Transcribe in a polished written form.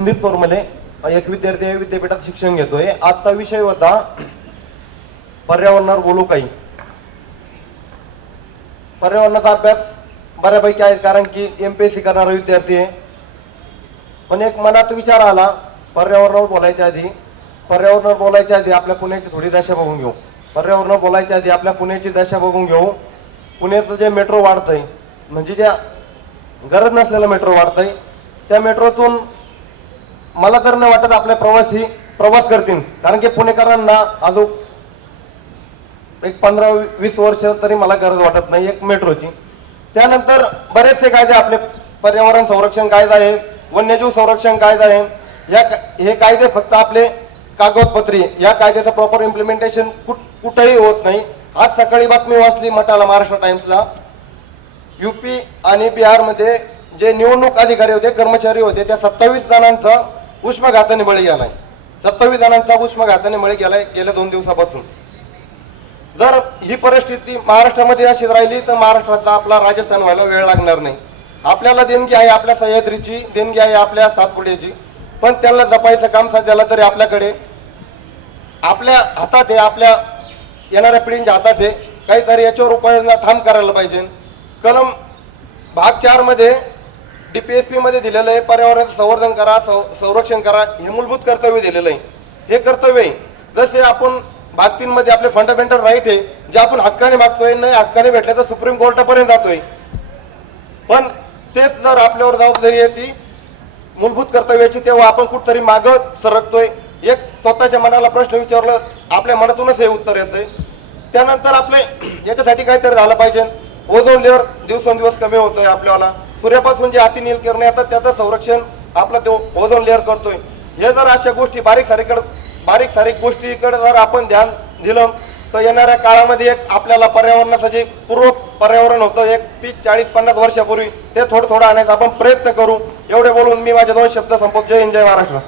संदीप चोरमले एक विद्यार्थी आहे, विद्यापीठात शिक्षण घेतोय. आजचा विषय होता पर्यावरणावर बोलू काही. पर्यावरणाचा अभ्यास बऱ्यापैकी आहे कारण की एमपीएससी करणारा विद्यार्थी आहे. पण एक मनात विचार आला पर्यावरणावर बोलायच्या आधी आपल्या पुण्याची थोडी दशा बघून घेऊ. पर्यावरणावर बोलायच्या आधी आपल्या पुण्याची दशा बघून घेऊ. पुण्याचं जे मेट्रो वाढतंय, म्हणजे ज्या गरज नसलेलं मेट्रो वाढतंय, त्या मेट्रोतून मला तर नाही वाटत आपले प्रवासी प्रवास करतील. कारण की पुणेकरांना अजून एक 15-20 वर्ष तरी मला गरज वाटत नाही एक मेट्रोची. त्यानंतर बरेचसे कायदे आपले पर्यावरण संरक्षण कायदा आहे, वन्यजीव संरक्षण कायदा आहे. हे कायदे फक्त आपले कागदपत्री, या कायद्याचं प्रॉपर इम्प्लिमेंटेशन कुठेही होत नाही. आज सकाळी बातमी वाचली मटाला महाराष्ट्र टाइम्सला, यूपी आणि बिहार मध्ये जे निवडणूक अधिकारी होते, कर्मचारी होते, त्या 27 जणांचा उष्माघाताने बळी गेलाय. 27 जणांचा उष्माघाताने बळी गेलाय गेल्या 2 दिवसापासून. जर ही परिस्थिती महाराष्ट्रामध्ये अशी राहिली तर महाराष्ट्राचा आपला राजस्थान व्हायला वेळ लागणार नाही. आपल्याला देणगी आहे आपल्या सह्याद्रीची, देणगी आहे आपल्या सातपुड्याची, पण त्यांना जपायचं काम सध्याला तरी आपल्याकडे आपल्या हातात आहे, आपल्या येणाऱ्या पिढींच्या हातात आहे. काहीतरी याच्यावर उपाययोजना ठाम करायला पाहिजे. कलम भाग 4 मध्ये डीपीएसपी मध्ये दिलेलं आहे पर्यावरणाचं संवर्धन करा, संरक्षण करा, हे मूलभूत कर्तव्य दिलेलं आहे. हे कर्तव्य जसे आपण भाग 3 मध्ये आपले फंडामेंटल राईट आहे, जे आपण हक्काने मागतोय, नाही हक्काने भेटले तर सुप्रीम कोर्टापर्यंत जातोय. पण तेच जर आपल्यावर जबाबदारी येते मूलभूत कर्तव्याची, तेव्हा आपण कुठतरी मागं सरकतोय. एक स्वतःच्या मनाला प्रश्न विचारलं, आपल्या मनातूनच हे उत्तर येतंय. त्यानंतर आपले याच्यासाठी काहीतरी झालं पाहिजे. ओझोन लेअर दिवसेंदिवस कमी होतोय आपल्याला. सूर्यापासून जे अतिनील किरणे येतात त्याचं संरक्षण आपला तो ओझोन लेअर करतोय. हे जर अशा गोष्टी बारीक सारीक गोष्टीकडे जर आपण ध्यान दिलं तर येणाऱ्या काळामध्ये एक आपल्याला पर्यावरणाचं जे पूर्व पर्यावरण होतं एक 30, 40, 50 वर्षापूर्वी, ते थोडं आणायचा आपण प्रयत्न करू. एवढे बोलून मी माझे 2 शब्द संपवतो. जय हिंद, जय महाराष्ट्र.